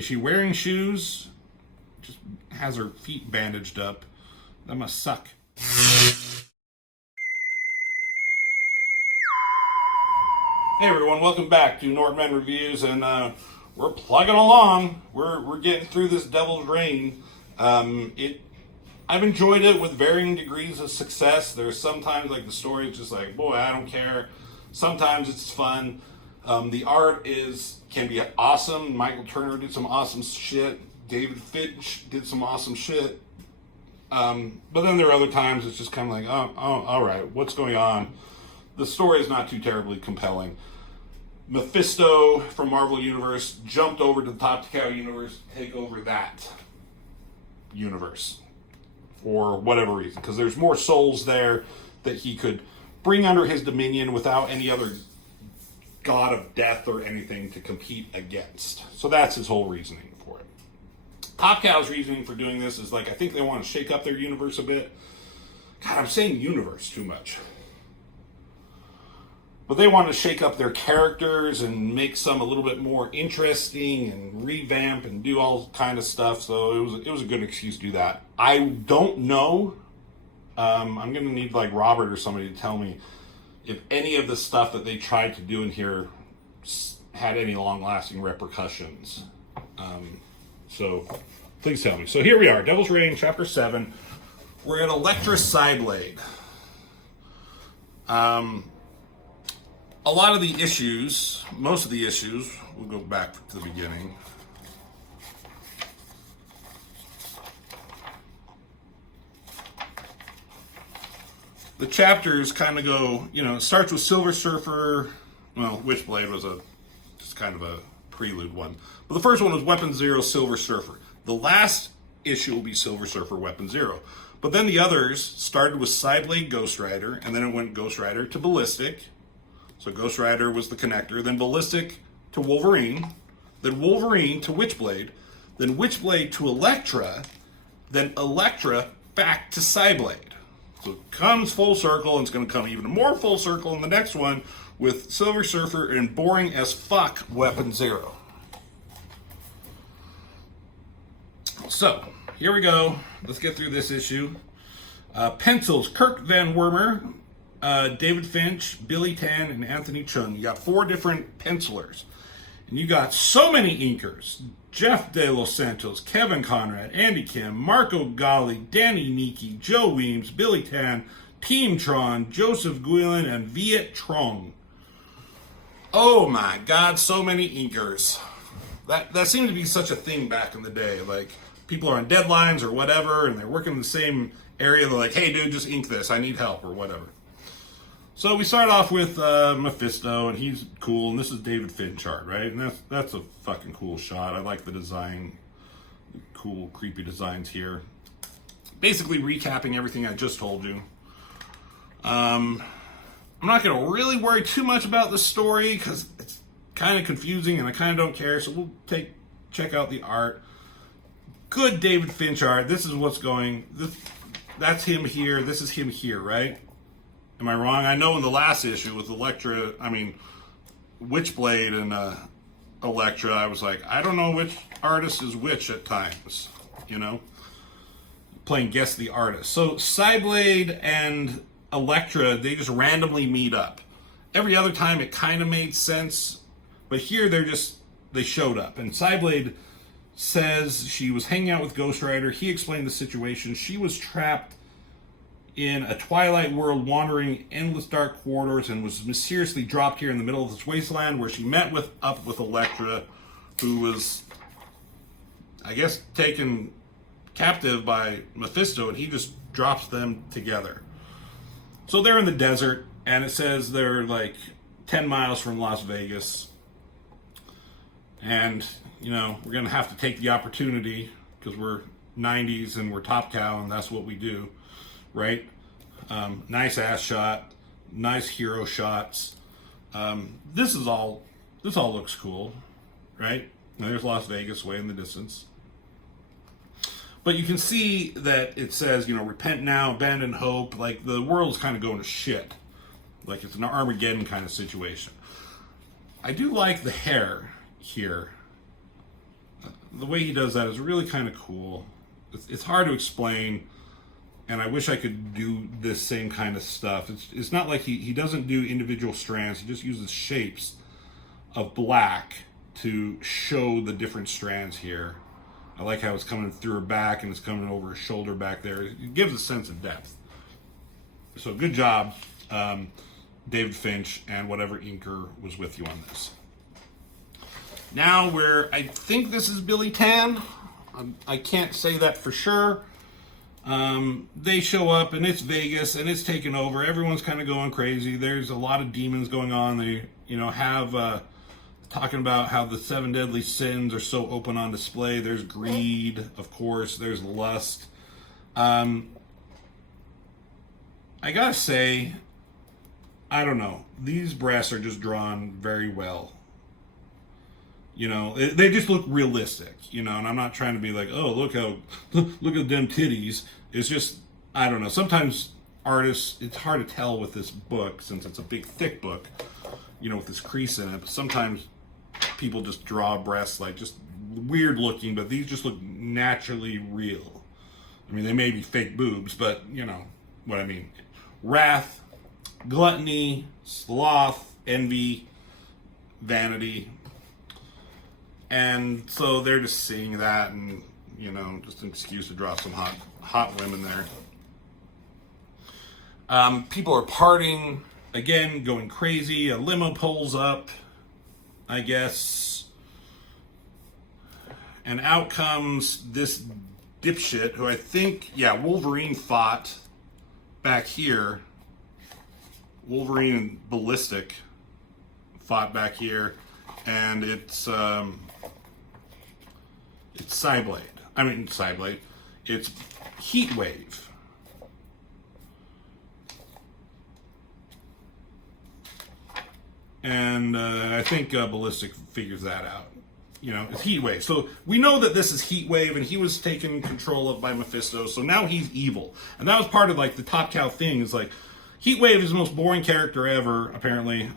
Is she wearing shoes? Just has her feet bandaged up. That must suck. Hey everyone, welcome back to Northman Reviews, and we're plugging along. We're getting through this Devil's Reign. I've enjoyed it with varying degrees of success. There's sometimes like the story is just like, boy, I don't care. Sometimes it's fun. The art can be awesome. Michael Turner did some awesome shit. David Finch did some awesome shit. But then there are other times it's just kind of like, oh, all right, what's going on? The story is not too terribly compelling. Mephisto from Marvel Universe jumped over to the Top Cow universe to take over that universe for whatever reason, because there's more souls there that he could bring under his dominion without any other god of death or anything to compete against. So that's his whole reasoning for it. Top Cow's reasoning for doing this is like, I think they want to shake up their universe a bit. God, I'm saying universe too much. But they want to shake up their characters and make some a little bit more interesting and revamp and do all kind of stuff. So it was a good excuse to do that. I don't know. I'm going to need like Robert or somebody to tell me if any of the stuff that they tried to do in here had any long-lasting repercussions. So please tell me. So here we are, Devil's Reign, Chapter 7. We're at Elektra Cyblade. A lot of the issues, most of the issues, we'll go back to the beginning. The chapters kind of go, it starts with Silver Surfer. Well, Witchblade was just kind of a prelude one. But the first one was Weapon Zero, Silver Surfer. The last issue will be Silver Surfer, Weapon Zero. But then the others started with Cyblade, Ghost Rider, and then it went Ghost Rider to Ballistic. So Ghost Rider was the connector, then Ballistic to Wolverine, then Wolverine to Witchblade, then Witchblade to Elektra, then Elektra back to Cyblade. So it comes full circle, and it's going to come even more full circle in the next one with Silver Surfer and boring as fuck Weapon Zero. So, here we go. Let's get through this issue. Pencils, Kirk Van Wormer, David Finch, Billy Tan, and Anthony Chung. You got 4 different pencilers. And you got so many inkers. Jeff De Los Santos, Kevin Conrad, Andy Kim, Marco Gali, Danny Miki, Joe Weems, Billy Tan, Team Tron, Joseph Guilin, and Viet Trong. Oh my God, so many inkers. That seemed to be such a thing back in the day. Like, people are on deadlines or whatever, and they're working in the same area. They're like, hey dude, just ink this. I need help or whatever. So we start off with Mephisto, and he's cool, and this is David Finch art, right? And that's a fucking cool shot. I like the design, cool, creepy designs here. Basically recapping everything I just told you. I'm not going to really worry too much about the story, because it's kind of confusing, and I kind of don't care, so we'll check out the art. Good David Finch art. This is what's going, that's him here, this is him here, right? Am I wrong? I know in the last issue with Witchblade and Elektra, I was like, I don't know which artist is which at times, playing guess the artist. So Cyblade and Elektra, they just randomly meet up. Every other time it kind of made sense, but here they showed up. And Cyblade says she was hanging out with Ghost Rider. He explained the situation. She was trapped in a twilight world, wandering endless dark corridors, and was mysteriously dropped here in the middle of this wasteland, where she met up with Elektra, who was, I guess, taken captive by Mephisto, and he just drops them together. So they're in the desert, and it says they're like 10 miles from Las Vegas. And, we're going to have to take the opportunity, because we're 90s and we're Top Cow, and that's what we do. Right? Nice ass shot, nice hero shots. This all looks cool, right? Now there's Las Vegas way in the distance. But you can see that it says, repent now, abandon hope. Like, the world's kind of going to shit. Like, it's an Armageddon kind of situation. I do like the hair here. the way he does that is really kind of cool. It's hard to explain, and I wish I could do this same kind of stuff. It's not like he doesn't do individual strands. He just uses shapes of black to show the different strands here. I like how it's coming through her back and it's coming over her shoulder back there. It gives a sense of depth. So good job, David Finch and whatever inker was with you on this. Now I think this is Billy Tan. I can't say that for sure. They show up and it's Vegas and it's taken over. Everyone's kind of going crazy. There's a lot of demons going on. They, have talking about how the 7 deadly sins are so open on display. There's greed, of course. There's lust. I gotta say, I don't know. These breasts are just drawn very well. They just look realistic, and I'm not trying to be like, oh, look at them titties. It's just, I don't know. Sometimes artists, it's hard to tell with this book, since it's a big, thick book, with this crease in it. But sometimes people just draw breasts like just weird looking, but these just look naturally real. I mean, they may be fake boobs, but you know what I mean. Wrath, gluttony, sloth, envy, vanity. And so they're just seeing that, and just an excuse to draw some hot women there. People are partying, again, going crazy. A limo pulls up, I guess. And out comes this dipshit who I think, Wolverine fought back here. Wolverine and Ballistic fought back here. And it's Cyblade. It's Heatwave. And I think Ballistic figures that out. It's Heatwave. So we know that this is Heatwave, and he was taken control of by Mephisto, so now he's evil. And that was part of, the Top Cow thing. Is Heatwave is the most boring character ever, apparently.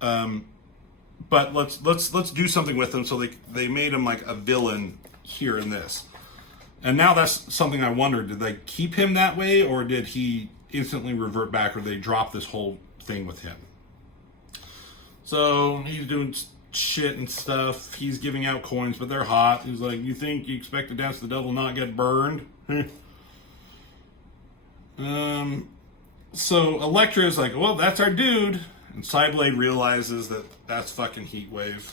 But let's do something with him, so they made him like a villain here in this. And now that's something I wondered, did they keep him that way, or did he instantly revert back, or they drop this whole thing with him? So he's doing shit and stuff. He's giving out coins, but they're hot. He's like, you think you expect to dance the devil not get burned? So Elektra is like, well, that's our dude. And Cyblade realizes that that's fucking Heatwave.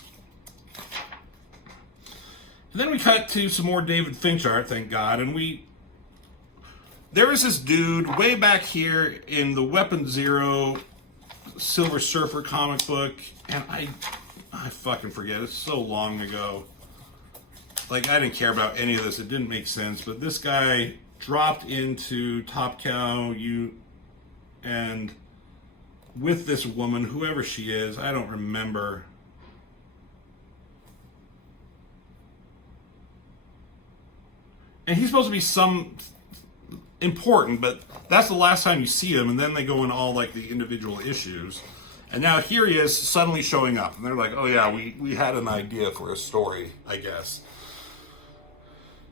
And then we cut to some more David Finch art, thank God. And there is this dude way back here in the Weapon Zero Silver Surfer comic book. And I fucking forget. It's so long ago. I didn't care about any of this. It didn't make sense. But this guy dropped into Top Cow, and with this woman, whoever she is, I don't remember. And he's supposed to be some important, but that's the last time you see him, and then they go in all the individual issues. And now here he is suddenly showing up, and they're like, oh yeah, we had an idea for a story, I guess.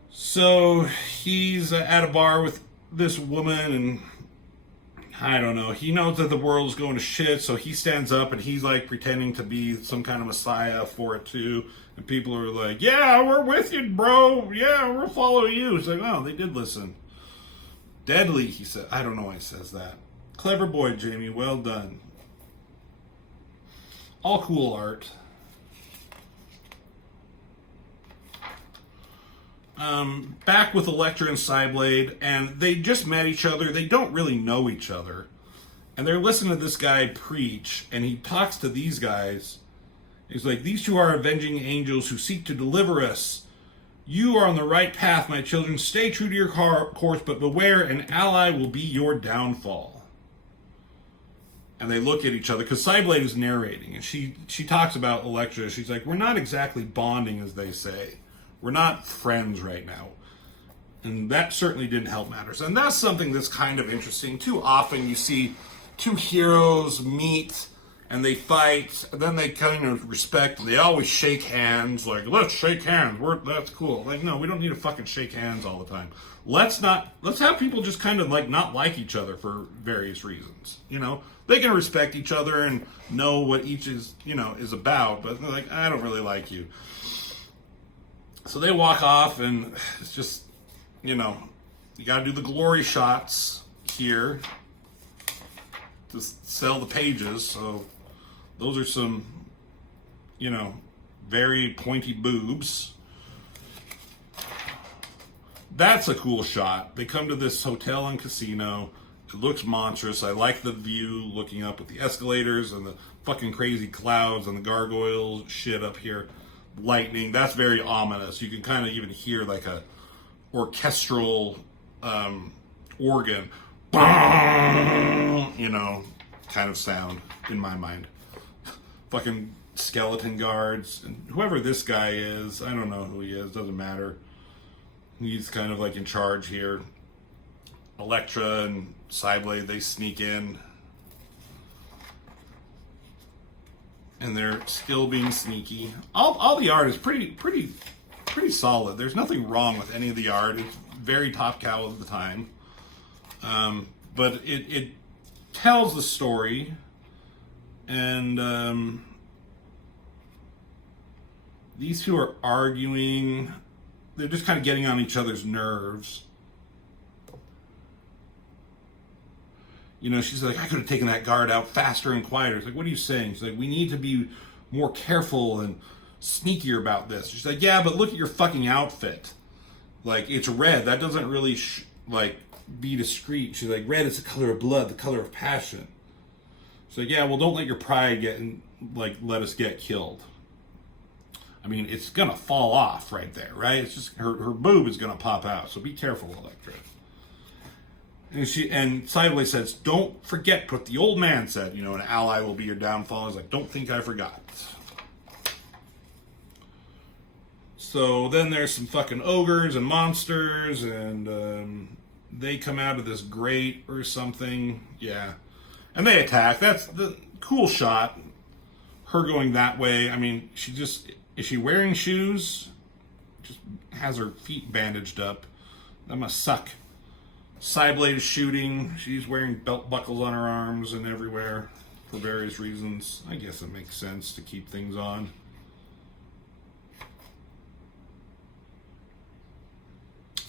So he's at a bar with this woman, and I don't know. He knows that the world is going to shit, so he stands up and he's pretending to be some kind of messiah for it too. And people are like, yeah, we're with you, bro. Yeah, we'll follow you. It's like, oh, they did listen. Deadly, he said. I don't know why he says that. Clever boy, Jamie. Well done. All cool art. Back with Elektra and Cyblade, and they just met each other. They don't really know each other. And they're listening to this guy preach, and he talks to these guys. He's like, these two are avenging angels who seek to deliver us. You are on the right path, my children. Stay true to your course, but beware, an ally will be your downfall. And they look at each other, because Cyblade is narrating, and she talks about Elektra. She's like, we're not exactly bonding, as they say. We're not friends right now. And that certainly didn't help matters. And that's something that's kind of interesting. Too often you see two heroes meet and they fight, and then they kind of respect, and they always shake hands, like, let's shake hands, that's cool. Like, no, we don't need to fucking shake hands all the time. Let's have people just kind of like not like each other for various reasons, you know? They can respect each other and know what each is, you know, is about, but they're like, I don't really like you. So they walk off, and it's just, you know, you gotta do the glory shots here to sell the pages, so those are some, you know, very pointy boobs. That's a cool shot. They come to this hotel and casino. It looks monstrous. I like the view looking up with the escalators and the fucking crazy clouds and the gargoyle shit up here. Lightning. That's very ominous. You can kind of even hear like a orchestral organ, you know, kind of sound in my mind. Fucking skeleton guards. And whoever this guy is, I don't know who he is. Doesn't matter. He's kind of like in charge here. Elektra and Cyblade, they sneak in. And they're still being sneaky. All the art is pretty solid. There's nothing wrong with any of the art. It's very top cow of the time. But it tells the story. And these two are arguing. They're just kind of getting on each other's nerves. You know, she's like, I could have taken that guard out faster and quieter. It's like, what are you saying? She's like, we need to be more careful and sneakier about this. She's like, yeah, but look at your fucking outfit. Like, it's red. That doesn't really, be discreet. She's like, red is the color of blood, the color of passion. She's like, yeah, well, don't let your pride let us get killed. I mean, it's gonna fall off right there, right? It's just, her boob is gonna pop out. So be careful, Elektra. And Cyblade says, don't forget what the old man said. You know, an ally will be your downfall. He's like, don't think I forgot. So then there's some fucking ogres and monsters, and they come out of this grate or something. Yeah. And they attack. That's the cool shot. Her going that way. I mean, is she wearing shoes? Just has her feet bandaged up. That must suck. Cyblade is shooting. She's wearing belt buckles on her arms and everywhere for various reasons. I guess it makes sense to keep things on.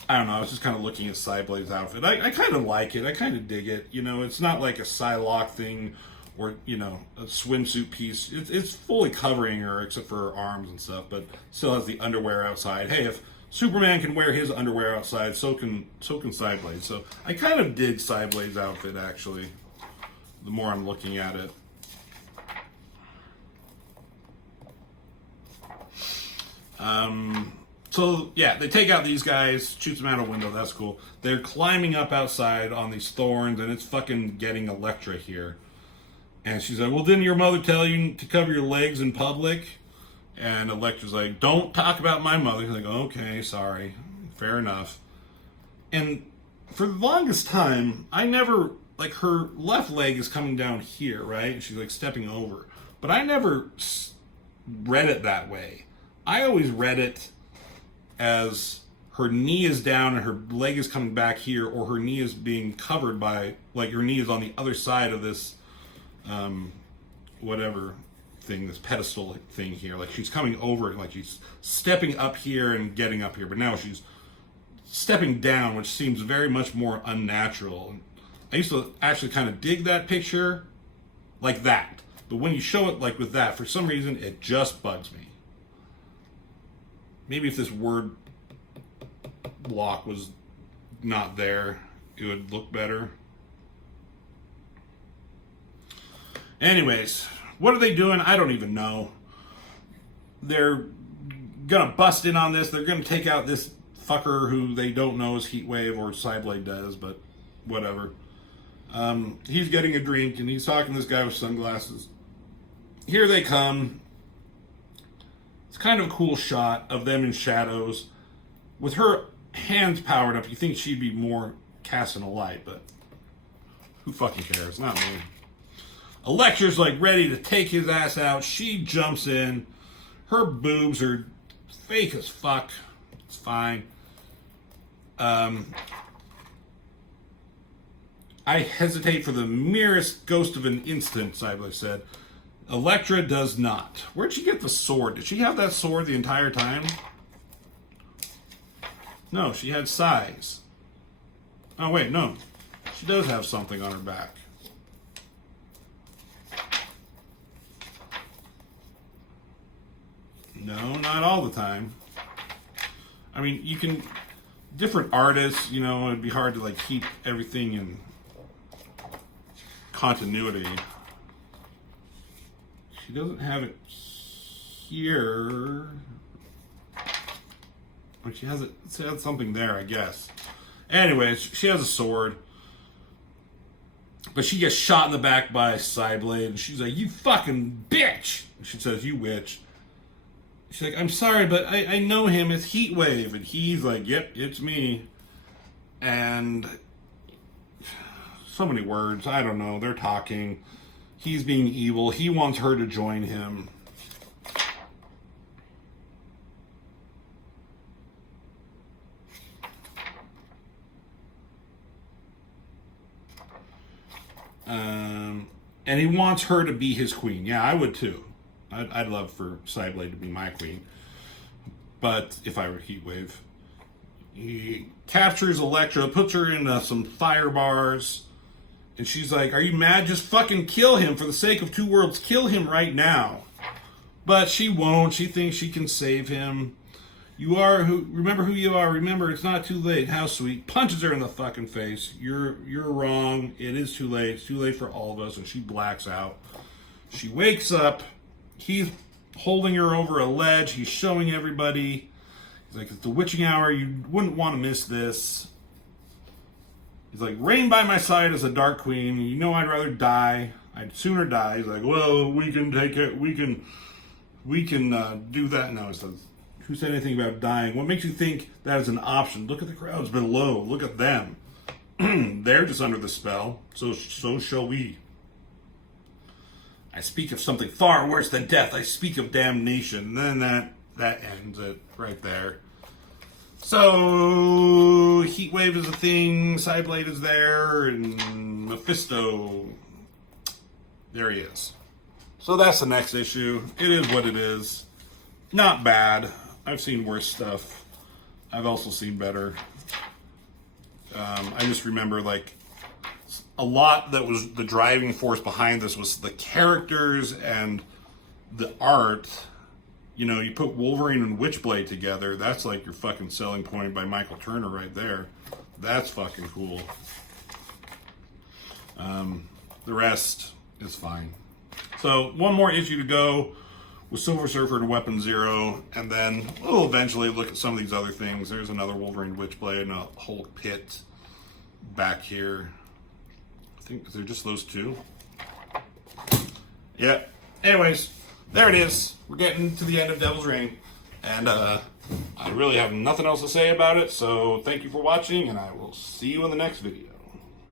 I don't know. I was just kind of looking at Cyblade's outfit. I kind of like it. I kind of dig it. You know, it's not like a Psylocke thing or, you know, a swimsuit piece. It's fully covering her except for her arms and stuff, but still has the underwear outside. Hey, if Superman can wear his underwear outside, so can Cyblade. So I kind of dig Cyblade's outfit, actually, the more I'm looking at it. So, yeah, they take out these guys, shoots them out a window, that's cool. They're climbing up outside on these thorns, and it's fucking getting Elektra here. And she's like, well, didn't your mother tell you to cover your legs in public? And Elektra's like, don't talk about my mother. He's like, okay, sorry. Fair enough. And for the longest time, I never, like, her left leg is coming down here, right? And she's, like, stepping over. But I never read it that way. I always read it as her knee is down and her leg is coming back here, or her knee is being covered by, like, her knee is on the other side of this, whatever thing, this pedestal thing here. Like, she's coming over, like, she's stepping up here and getting up here, but now she's stepping down, which seems very much more unnatural. I used to actually kind of dig that picture like that, but when you show it like with that, for some reason, it just bugs me. Maybe if this word block was not there, it would look better. Anyways, what are they doing? I don't even know. They're gonna bust in on this. They're gonna take out this fucker who they don't know is Heatwave, or Cyblade does, but whatever. He's getting a drink, and he's talking to this guy with sunglasses. Here they come. It's kind of a cool shot of them in shadows. With her hands powered up, you think she'd be more casting a light, but who fucking cares? Not me. Elektra's like ready to take his ass out. She jumps in. Her boobs are fake as fuck. It's fine. I hesitate for the merest ghost of an instant, Cyblade said. Elektra does not. Where'd she get the sword? Did she have that sword the entire time? No, she had size. Oh, wait, no. She does have something on her back. No, not all the time. I mean, you can... Different artists, you know, it'd be hard to, like, keep everything in continuity. She doesn't have it here. But she has it. She has something there, I guess. Anyways, she has a sword. But she gets shot in the back by Cyblade, and she's like, "You fucking bitch!" And she says, "You witch." She's like, "I'm sorry, but I know him. It's Heatwave." And he's like, "Yep, it's me." And so many words. I don't know. They're talking. He's being evil. He wants her to join him. And he wants her to be his queen. Yeah, I would too. I'd love for Cyblade to be my queen. But if I were Heatwave, he captures Elektra, puts her in some fire bars, and she's like, "Are you mad? Just fucking kill him for the sake of two worlds. Kill him right now." But she won't. She thinks she can save him. Remember who you are. Remember, it's not too late. How sweet. Punches her in the fucking face. You're wrong. It is too late. It's too late for all of us. And she blacks out. She wakes up. He's holding her over a ledge. He's showing everybody. He's like, "It's the witching hour. You wouldn't want to miss this." He's like, "Reign by my side as a dark queen. You know I'd rather die. I'd sooner die." He's like, "Well, we can take it. We can do that." No, it says, "Who said anything about dying? What makes you think that is an option? Look at the crowds below. Look at them. They're just under the spell. So shall we. I speak of something far worse than death. I speak of damnation." And then that ends it right there. So Heatwave is a thing. Cyblade is there, and Mephisto. There he is. So that's the next issue. It is what it is. Not bad. I've seen worse stuff. I've also seen better. I just remember, like, a lot that was the driving force behind this was the characters and the art. You know, you put Wolverine and Witchblade together, that's like your fucking selling point by Michael Turner right there. That's fucking cool. The rest is fine. So, one more issue to go with Silver Surfer and Weapon Zero, and then we'll eventually look at some of these other things. There's another Wolverine Witchblade and a Hulk Pit back here. I think they're just those two. Yeah. Anyways, there it is. We're getting to the end of Devil's Reign, and I really have nothing else to say about it, so thank you for watching, and I will see you in the next video.